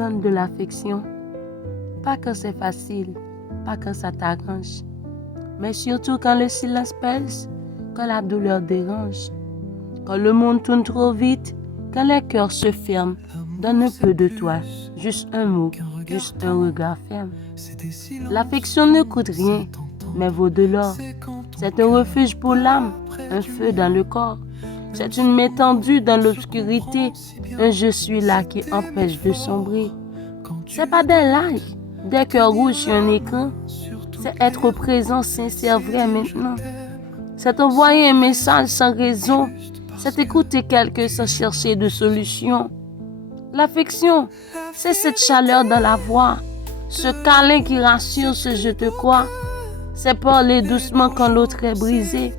Donne de l'affection. Pas quand c'est facile, pas quand ça t'arrange, mais surtout quand le silence pèse, quand la douleur dérange, quand le monde tourne trop vite, quand les cœurs se ferment. Donne un peu de toi, juste un mot, juste un regard ferme. L'affection ne coûte rien, mais vaut de l'or. C'est un refuge pour l'âme, un feu dans le corps. C'est une main tendue dans l'obscurité, un je suis là qui empêche de sombrer. C'est pas des likes, des cœurs rouges sur un écran. C'est être présent, sincère, vrai maintenant. C'est envoyer un message sans raison. C'est écouter quelqu'un sans chercher de solution. L'affection, c'est cette chaleur dans la voix, ce câlin qui rassure, ce je te crois. C'est parler doucement quand l'autre est brisé.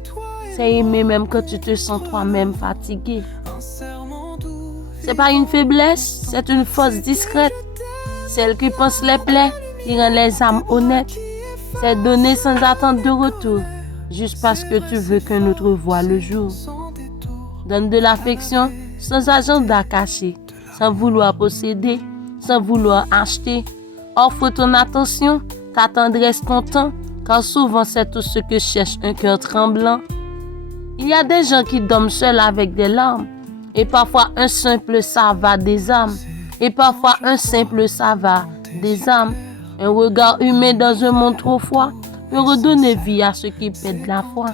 C'est aimer même quand tu te sens toi-même fatigué. C'est pas une faiblesse, c'est une force discrète. Celle qui pense les plaies, qui rend les âmes honnêtes. C'est donner sans attendre de retour, juste parce que tu veux qu'un autre voie le jour. Donne de l'affection sans agenda caché, sans vouloir posséder, sans vouloir acheter. Offre ton attention, ta tendresse, ton temps, car souvent c'est tout ce que cherche un cœur tremblant. Il y a des gens qui dorment seuls avec des larmes, et parfois un simple ça va des âmes, et parfois un simple ça va des âmes. Un regard humain dans un monde trop froid peut redonner vie à ceux qui perdent la foi.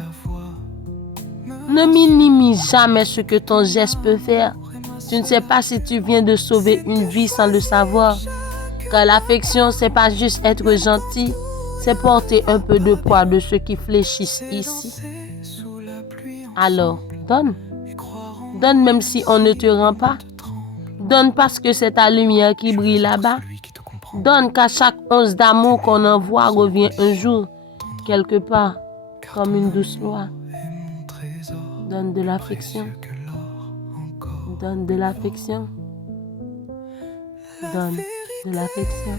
Ne minimise jamais ce que ton geste peut faire. Tu ne sais pas si tu viens de sauver une vie sans le savoir. Car l'affection, c'est pas juste être gentil, c'est porter un peu de poids de ceux qui fléchissent ici. Alors, donne. Donne même si on ne te rend pas. Donne parce que c'est ta lumière qui brille là-bas. Donne qu'à chaque once d'amour qu'on envoie revient un jour, quelque part, comme une douce loi. Donne de l'affection. Donne de l'affection. Donne de l'affection.